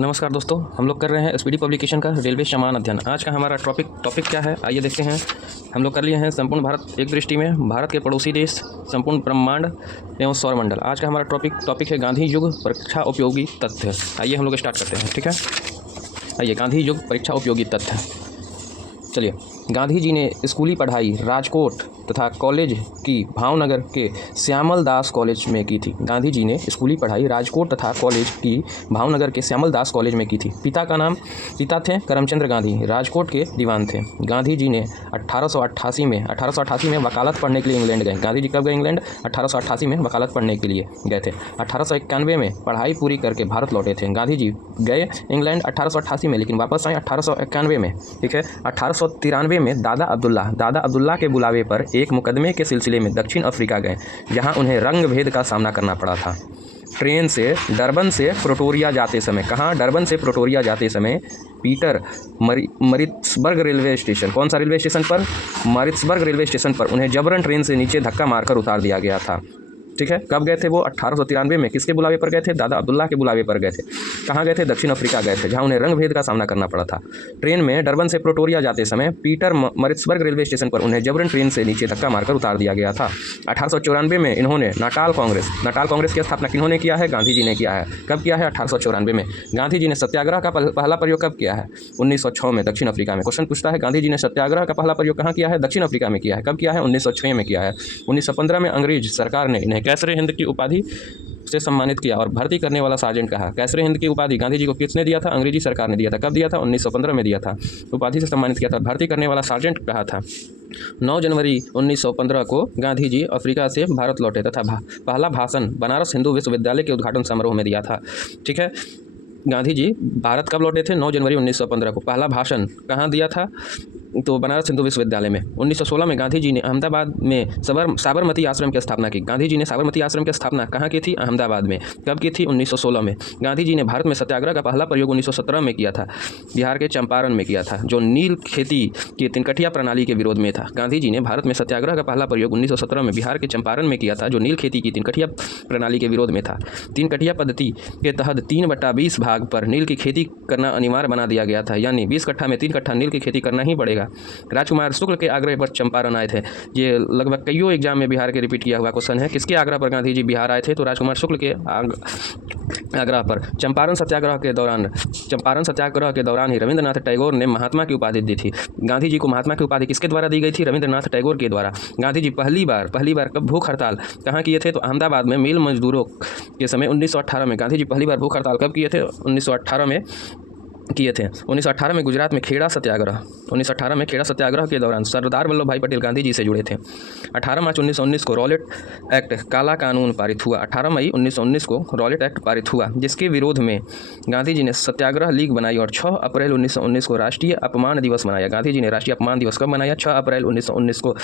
नमस्कार दोस्तों, हम लोग कर रहे हैं एसपीडी पब्लिकेशन का रेलवे सामान अध्ययन। आज का हमारा टॉपिक क्या है, आइए देखते हैं। हम लोग कर लिए हैं संपूर्ण भारत एक दृष्टि में, भारत के पड़ोसी देश, संपूर्ण ब्रह्मांड एवं सौरमंडल। आज का हमारा टॉपिक है गांधी युग परीक्षा उपयोगी तथ्य। आइए हम लोग स्टार्ट करते हैं, ठीक है। आइए, गांधी युग परीक्षा उपयोगी तथ्य। चलिए, गांधी जी ने स्कूली पढ़ाई राजकोट तथा कॉलेज की भावनगर के श्यामल दास कॉलेज में की थी। गांधी जी ने स्कूली पढ़ाई राजकोट तथा कॉलेज की भावनगर के श्यामल दास कॉलेज में की थी। पिता थे करमचंद गांधी, राजकोट के दीवान थे। गांधी जी ने 1888 में वकालत पढ़ने के लिए इंग्लैंड गए। गांधी जी कब गए इंग्लैंड? 1888 में वकालत पढ़ने के लिए गए थे। 1891 में पढ़ाई पूरी करके भारत लौटे थे। गांधी जी गए इंग्लैंड 1888 में, लेकिन वापस आए 1891 में, ठीक है। 1893 में दादा अब्दुल्ला के बुलावे पर एक मुकदमे के सिलसिले में दक्षिण अफ्रीका गए, जहां उन्हें रंग भेद का सामना करना पड़ा था। ट्रेन से डरबन से प्रिटोरिया जाते समय, कहाँ? डरबन से प्रिटोरिया जाते समय पीटर मरिट्सबर्ग रेलवे स्टेशन, कौन सा रेलवे स्टेशन पर? मरिट्सबर्ग रेलवे स्टेशन पर उन्हें जबरन ट्रेन से नीचे धक्का मारकर उतार दिया गया था, ठीक है। कब गए थे वो? 1893 में। किसके बुलावे पर गए थे? दादा अब्दुल्ला के बुलावे पर गए थे। कहाँ गए थे? दक्षिण अफ्रीका गए थे, जहाँ उन्हें रंग भेद का सामना करना पड़ा था। ट्रेन में डरबन से प्रिटोरिया जाते समय पीटर मरिट्सबर्ग रेलवे स्टेशन पर उन्हें जबरन ट्रेन से नीचे धक्का मारकर उतार दिया गया था। 1894 में इन्होंने नाटाल कांग्रेस की स्थापना किन्होंने किया है? गांधी जी ने किया है। कब किया है? 1894 में। गांधी जी ने सत्याग्रह का पहला प्रयोग कब किया है? 1906 में, दक्षिण अफ्रीका में। क्वेश्चन पूछता है, गांधी जी ने सत्याग्रह का पहला प्रयोग कहाँ किया है? दक्षिण अफ्रीका में किया है। कब किया है? 1906 में किया है। 1915 में अंग्रेज सरकार ने इन्हें कैसरे हिंद की उपाधि से सम्मानित किया और भर्ती करने वाला सार्जेंट कहा। कैसरे हिंद की उपाधि गांधी जी को किसने दिया था? अंग्रेजी सरकार ने दिया था। कब दिया था? 1915 में दिया था। उपाधि से सम्मानित किया था, भर्ती करने वाला सार्जेंट कहा था। 9 जनवरी 1915 को गांधी जी अफ्रीका से भारत लौटे तथा पहला भाषण बनारस हिंदू विश्वविद्यालय के उद्घाटन समारोह में दिया था, ठीक है। गांधी जी भारत कब लौटे थे? 9 जनवरी 1915 को। पहला भाषण कहाँ दिया था? तो बनारस हिंदू विश्वविद्यालय में। 1916 में गांधी जी ने अहमदाबाद में साबरमती आश्रम की स्थापना की। गांधी जी ने साबरमती आश्रम की स्थापना कहाँ की थी? अहमदाबाद में। कब की थी? 1916 में। गांधी जी ने भारत में सत्याग्रह का पहला प्रयोग 1917 में किया था, बिहार के चंपारण में किया था, जो नील खेती की तिनकठिया प्रणाली के विरोध में था। गांधी जी ने भारत में सत्याग्रह का पहला प्रयोग 1917 में बिहार के चंपारण में किया था, जो नील खेती की तिनकठिया प्रणाली के विरोध में था। तीनकठिया पद्धति के तहत 3/20 भाग पर नील की खेती करना अनिवार्य बना दिया गया था, यानी 20 कट्ठा में 3 कट्ठा नील की खेती करना ही पड़ेगा। राजकुमार शुक्ल के आग्रह पर चंपारण आए थे। ये लगभग कईयों एग्जाम में बिहार के रिपीट किया हुआ क्वेश्चन है। किसके आग्रह पर गांधी जी बिहार आए थे? तो राजकुमार शुक्ल के आग्रह पर। चंपारण सत्याग्रह के दौरान ही रविंद्रनाथ टैगोर ने महात्मा की उपाधि दी थी। गांधी जी को महात्मा की उपाधि किसके द्वारा दी गई थी? रविंद्रनाथ टैगोर के द्वारा। गांधी जी पहली बार कब भूख हड़ताल कहाँ किए थे? तो अहमदाबाद में मिल मजदूरों के समय 1918 में। गांधी जी पहली बार भूख हड़ताल कब किए थे? 1918 में किए थे। 1918 में गुजरात में खेड़ा सत्याग्रह के दौरान सरदार वल्लभ भाई पटेल गांधी जी से जुड़े थे। 18 मार्च 1919 को रॉलेट एक्ट काला कानून पारित हुआ। 18 मई 1919 को रॉलेट एक्ट पारित हुआ, जिसके विरोध में गांधी जी ने सत्याग्रह लीग बनाई और 6 अप्रैल 1919 को राष्ट्रीय अपमान दिवस मनाया। गांधी जी ने राष्ट्रीय अपमान दिवस कब मनाया? 6 अप्रैल 1919 को।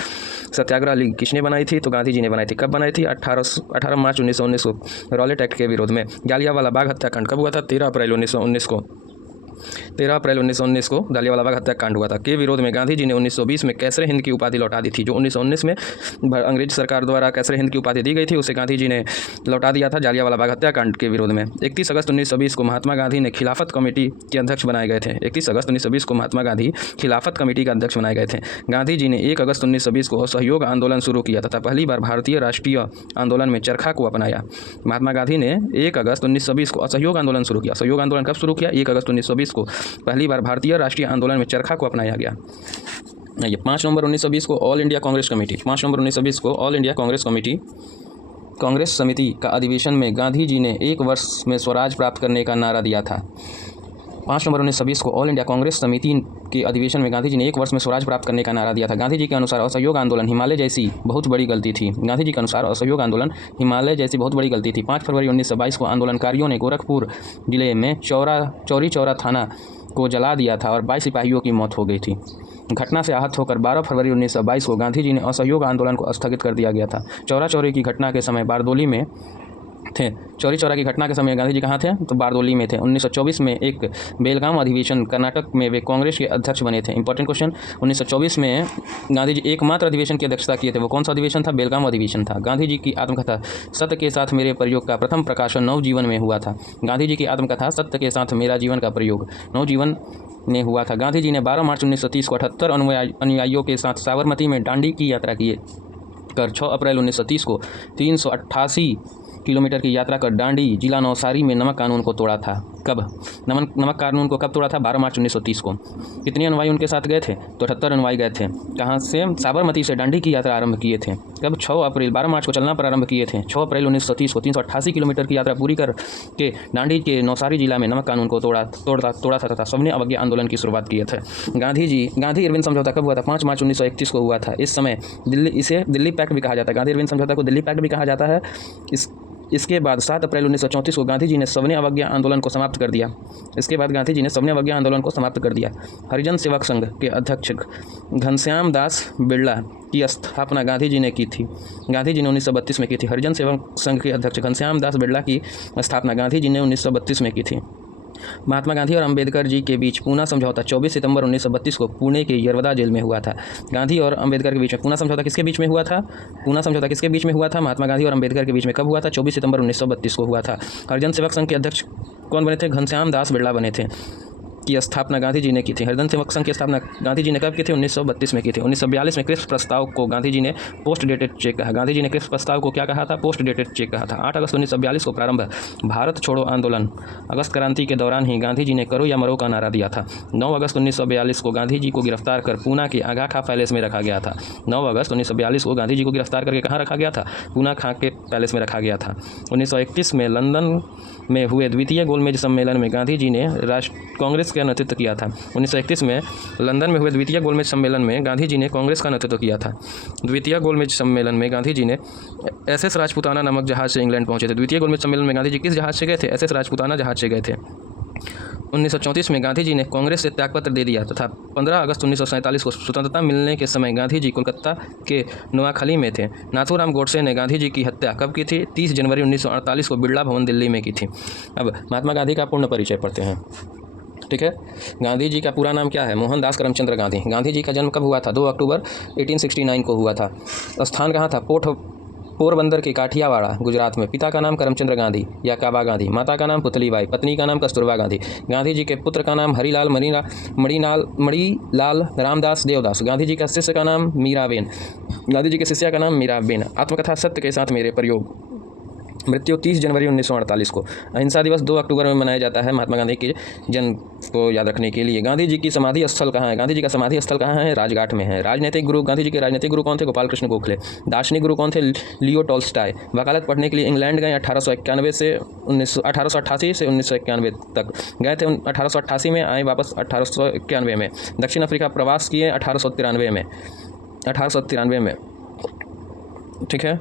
सत्याग्रह लीग किसने बनाई थी? तो गांधी जी ने बनाई थी। कब बनाई थी? 18 मार्च 1919 को रॉलेट एक्ट के विरोध में। जालियांवाला बाग हत्याकांड कब हुआ था? 13 अप्रैल 1919 को जालियांवाला बाग हत्याकांड हुआ था, के विरोध में गांधी जी ने 1920 में कैसरे हिंद की उपाधि लौटा दी थी। जो 1919 में अंग्रेज सरकार द्वारा कैसरे हिंद की उपाधि दी गई थी, उसे गांधी जी ने लौटा दिया था जालियांवाला बाग हत्याकांड के विरोध में। 31 अगस्त 1920 को महात्मा गांधी ने खिलाफत कमेटी के अध्यक्ष बनाए गए थे। 31 अगस्त 1920 को महात्मा गांधी खिलाफत कमेटी का अध्यक्ष बनाए गए थे। गांधी जी ने 1 अगस्त 1920 को असहयोग आंदोलन शुरू किया तथा पहली बार भारतीय राष्ट्रीय आंदोलन में चरखा को अपनाया। महात्मा गांधी ने 1 अगस्त 1920 को असहयोग आंदोलन शुरू किया। असहयोग आंदोलन कब शुरू किया? 1 अगस्त 1920 को पहली बार भारतीय राष्ट्रीय आंदोलन में चरखा को अपनाया गया। ये 5 नवंबर 1920 को ऑल इंडिया कांग्रेस कमेटी, 5 नवंबर 1920 को ऑल इंडिया कांग्रेस समिति का अधिवेशन में गांधी जी ने 1 वर्ष में स्वराज प्राप्त करने का नारा दिया था। 5 नवंबर 1920 को ऑल इंडिया कांग्रेस समिति के अधिवेशन में गांधी जी ने 1 वर्ष में स्वराज प्राप्त करने का नारा दिया था। गांधी जी के अनुसार असहयोग आंदोलन हिमालय जैसी बहुत बड़ी गलती थी। 5 फरवरी 1922 को आंदोलनकारियों ने गोरखपुर जिले में चौरी चौरा थाना को जला दिया था और 22 सिपाहियों की मौत हो गई थी। घटना से आहत होकर 12 फरवरी 1922 को गांधी जी ने असहयोग आंदोलन को स्थगित कर दिया गया था। चौरा चौरी की घटना के समय बारदोली में थे। चौरी चौरा की घटना के समय गांधी जी कहाँ थे? तो बारदोली में थे। 1924 में एक बेलगाम अधिवेशन कर्नाटक में वे कांग्रेस के अध्यक्ष बने थे। इंपॉर्टेंट क्वेश्चन, 1924 में गांधी जी एकमात्र अधिवेशन की अध्यक्षता किए थे। वो कौन सा अधिवेशन था? बेलगाम अधिवेशन था। गांधी जी की आत्मकथा सत्य के साथ मेरे प्रयोग का प्रथम प्रकाशन नवजीवन में हुआ था। गांधी जी की आत्मकथा सत्य के साथ मेरा जीवन का प्रयोग नवजीवन में हुआ था। गांधी जी ने 12 मार्च 1930 को 78 अनुयायियों के साथ साबरमती में दांडी की यात्रा किए कर 6 अप्रैल 1930 को 388 किलोमीटर की यात्रा कर दांडी जिला नवसारी में नमक कानून को तोड़ा था। कब? नमक कानून को कब तोड़ा था? 12 मार्च 1930 को। कितने अनुयायी उनके साथ गए थे? तो 78 अनुयायी गए थे। कहाँ से? साबरमती से दांडी की यात्रा आरंभ किए थे। कब? 6 अप्रैल 12 मार्च को चलना प्रारंभ किए थे। 6 अप्रैल 1930 को 388 किलोमीटर की यात्रा पूरी कर के दांडी के नवसारी जिला में नमक कानून को तोड़ा था तथा सविनय अवज्ञा आंदोलन की शुरुआत किए थे। गांधी इरविन समझौता कब हुआ था? 5 मार्च 1931 को हुआ था। इस समय इसे दिल्ली पैक्ट भी कहा जाता है। गांधी इरविन समझौता को दिल्ली पैक्ट भी कहा जाता है। इसके बाद 7 अप्रैल 1934 को गांधी जी ने सविनय अवज्ञा आंदोलन को समाप्त कर दिया। हरिजन सेवक संघ के अध्यक्ष घनश्याम दास बिड़ला की स्थापना गांधी जी ने की थी। गांधी जी ने 1932 में की थी। हरिजन सेवक संघ के अध्यक्ष घनश्याम दास बिड़ला की स्थापना गांधी जी ने 1932 में की थी। महात्मा गांधी और अंबेडकर जी के बीच पूना समझौता 24 सितंबर 1932 को पुणे के यरवदा जेल में हुआ था। गांधी और अंबेडकर के बीच में पूना समझौता किसके बीच में हुआ था? महात्मा गांधी और अंबेडकर के बीच में कब हुआ था? 24 सितंबर 1932 को हुआ था। हरिजन सेवक संघ के अध्यक्ष कौन बने थे? घनश्याम दास बिड़ला बने थे। की स्थापना गांधी जी ने की थी। हरिजन सेवक संघ की स्थापना गांधी जी ने कब की थी? 1932 में की थी। 1942 में क्रिप्स प्रस्ताव को गांधी जी ने पोस्ट डेटेड चेक कहा। गांधी जी ने क्रिप्स प्रस्ताव को क्या कहा था? पोस्ट डेटेड चेक कहा था। 8 अगस्त 1942 को प्रारंभ भारत छोड़ो आंदोलन। अगस्त क्रांति के दौरान ही गांधी जी ने करो या मरो का नारा दिया था। 9 अगस्त 1942 को गांधी जी को गिरफ्तार कर पूना के आगा खां पैलेस में रखा गया था। 9 अगस्त 1942 को गांधी जी को गिरफ्तार करके कहाँ रखा गया था? पूना खां के पैलेस में रखा गया था। 1931 में लंदन में हुए द्वितीय गोलमेज सम्मेलन में गांधी जी ने कांग्रेस का नेतृत्व किया था। 1931 में लंदन में हुए द्वितीय गोलमेज सम्मेलन में गांधी जी ने कांग्रेस का नेतृत्व किया था। द्वितीय गोलमेज सम्मेलन में गांधी जी ने SS राजपूताना नामक जहाज से इंग्लैंड पहुंचे थे। द्वितीय गोलमेज सम्मेलन में गांधी जी किस जहाज से गए थे? SS राजपूताना जहाज से गए थे। 1934 में गांधी जी ने कांग्रेस से त्यागपत्र दे दिया तथा 15 अगस्त 1947 को स्वतंत्रता मिलने के समय गांधी जी कोलकाता के नोआखली में थे। नाथूराम गोडसे ने गांधी जी की हत्या कब की थी? 30 जनवरी 1948 को बिड़ला भवन दिल्ली में की थी। अब महात्मा गांधी का पूर्ण परिचय पढ़ते हैं। ठीक है, गांधी जी का पूरा नाम क्या है? मोहनदास करमचंद्र गांधी। गांधी जी का जन्म कब हुआ था? 2 अक्टूबर 1869 को हुआ था। स्थान कहाँ था? पोरबंदर के काठियावाड़ा गुजरात में। पिता का नाम करमचंद्र गांधी या काबा गांधी, माता का नाम पुतलीबाई, पत्नी का नाम कस्तूरबा गांधी। गांधी जी के पुत्र का नाम हरिलाल मणिलाल रामदास देवदास। गांधी जी का शिष्य का नाम मीराबेन। गांधी जी के शिष्या का नाम मीराबेन। आत्मकथा सत्य के साथ मेरे प्रयोग। मृत्यु 30 जनवरी 1948 को। अहिंसा दिवस 2 अक्टूबर में मनाया जाता है महात्मा गांधी के जन्म को याद रखने के लिए। गांधी जी की समाधि स्थल कहाँ है? गांधी जी का समाधि स्थल कहाँ है? राजघाट में है। राजनीतिक गुरु, गांधी जी के राजनीतिक गुरु कौन थे? गोपाल कृष्ण गोखले। दार्शनिक गुरु कौन थे? Leo Tolstoy. वकालत पढ़ने के लिए इंग्लैंड गए 1888 से 1991 तक गए थे। 1888 में आए वापस 1891 में। दक्षिण अफ्रीका प्रवास किए 1893 में। ठीक है,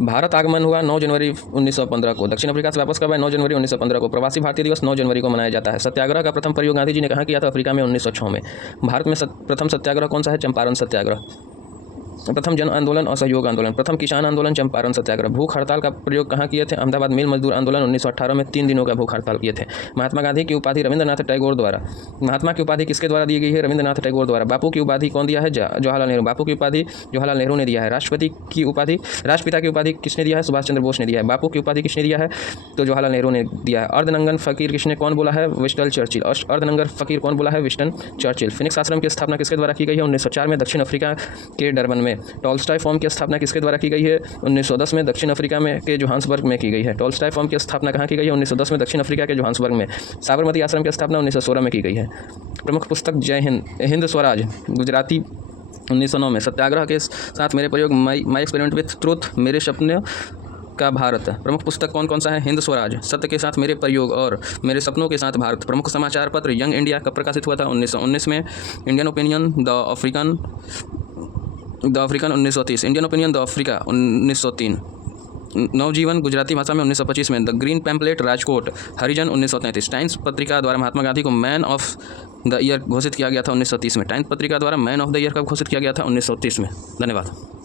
भारत आगमन हुआ 9 जनवरी 1915 को। दक्षिण अफ्रीका से वापस कब आए? 9 जनवरी 1915 को। प्रवासी भारतीय दिवस 9 जनवरी को मनाया जाता है। सत्याग्रह का प्रथम प्रयोग गांधी जी ने कहाँ किया था? अफ्रीका में 1906 में। भारत में प्रथम सत्याग्रह कौन सा है? चंपारण सत्याग्रह। प्रथम जन आंदोलन और सहयोग आंदोलन। प्रथम किसान आंदोलन चंपारण सत्याग्रह। भूख हड़ताल का प्रयोग कहाँ किए थे? अहमदाबाद मिल मजदूर आंदोलन 1918 में 3 दिनों का भूख हड़ताल किए थे। महात्मा गांधी की उपाधि रविंद्रनाथ टैगोर द्वारा। महात्मा की उपाधि किसके द्वारा दी गई है? रविंद्रनाथ टैगोर द्वारा। बापू की उपाधि कौन दिया है? जवाहरलाल नेहरू। बापू की उपाधि जवाहरलाल नेहरू ने दिया है। राष्ट्रपिता की उपाधि किसने दिया है? सुभाष चंद्र बोस ने दिया है। बापू की उपाधि किसने दिया है? तो जवाहरलाल नेहरू ने दिया है। अर्धनंगन फकीर किसने कौन बोला है? Winston Churchill. अर्धनंगन फकीर कौन बोला है? Winston Churchill. फिनिक्स आश्रम की स्थापना किसके द्वारा की गई है? 1904 में दक्षिण अफ्रीका के डरबन में। टॉल्स्टॉय फॉर्म की स्थापना किसके द्वारा की गई है? 1910 में दक्षिण अफ्रीका में के जोहान्सबर्ग में की गई है। टॉल्स्टॉय फॉर्म की स्थापना कहाँ की गई है? 1910 में दक्षिण अफ्रीका के जोहान्सबर्ग में। साबरमती आश्रम की स्थापना 1916 में की गई है। प्रमुख पुस्तक जय हिंद स्वराज गुजराती 1909 में। सत्याग्रह के साथ मेरे प्रयोग माई एक्सपेरिमेंट विथ ट्रूथ, मेरे सपने का भारत। प्रमुख पुस्तक कौन कौन सा है? हिंद स्वराज, सत्य के साथ मेरे प्रयोग और मेरे सपनों के साथ भारत। प्रमुख समाचार पत्र यंग इंडिया कब प्रकाशित हुआ था? 1919 में। Indian opinion the African 1930। Indian opinion the Africa 1903। नवजीवन गुजराती भाषा में 1925 में। The green pamphlet Rajkot Harijan 1933। Times पत्रिका द्वारा महात्मा गांधी को मैन ऑफ द ईयर घोषित किया गया था 1930 में। टाइम्स पत्रिका द्वारा मैन ऑफ द ईयर कब घोषित किया गया था? 1930 में। धन्यवाद।